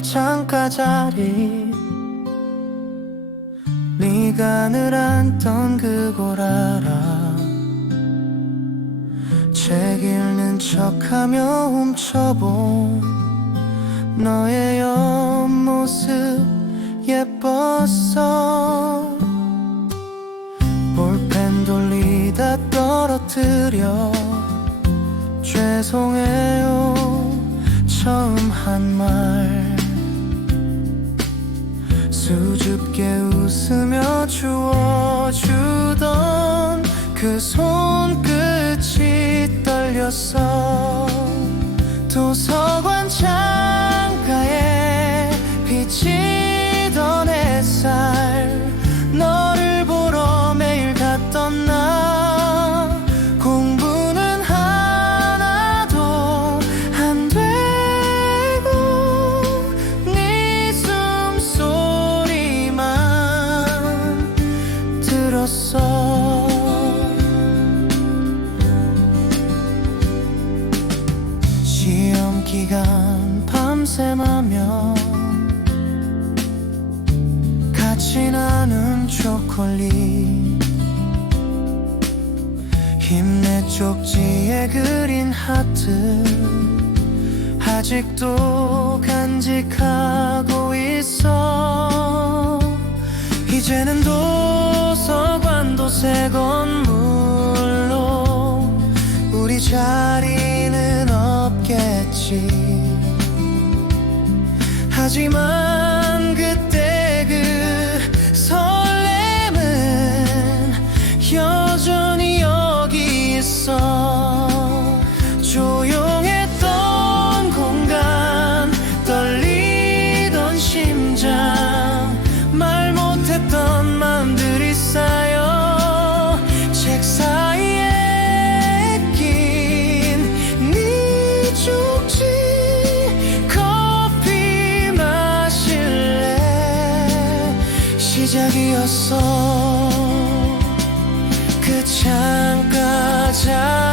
창가 자리. 네가 늘 앉던 그곳 알아. 책 읽는 척하며 훔쳐본 너의 옆모습 예뻤어. 볼펜 돌리다 떨어뜨려 죄송해요 처음 한 말. 수줍게 웃으며 주워주던 그 손끝이 떨렸어 도서관 창 시험 기간 밤샘하며 같이 나눈 초콜릿 힘내 쪽지에 그린 하트. 아직도 간직하고 있어. 이제는 도서관도 새 건물로 우리 자리는 없겠지 하지만 그때 그 설렘은 여전히 여기 있어 시작이었어. 그 창가 자리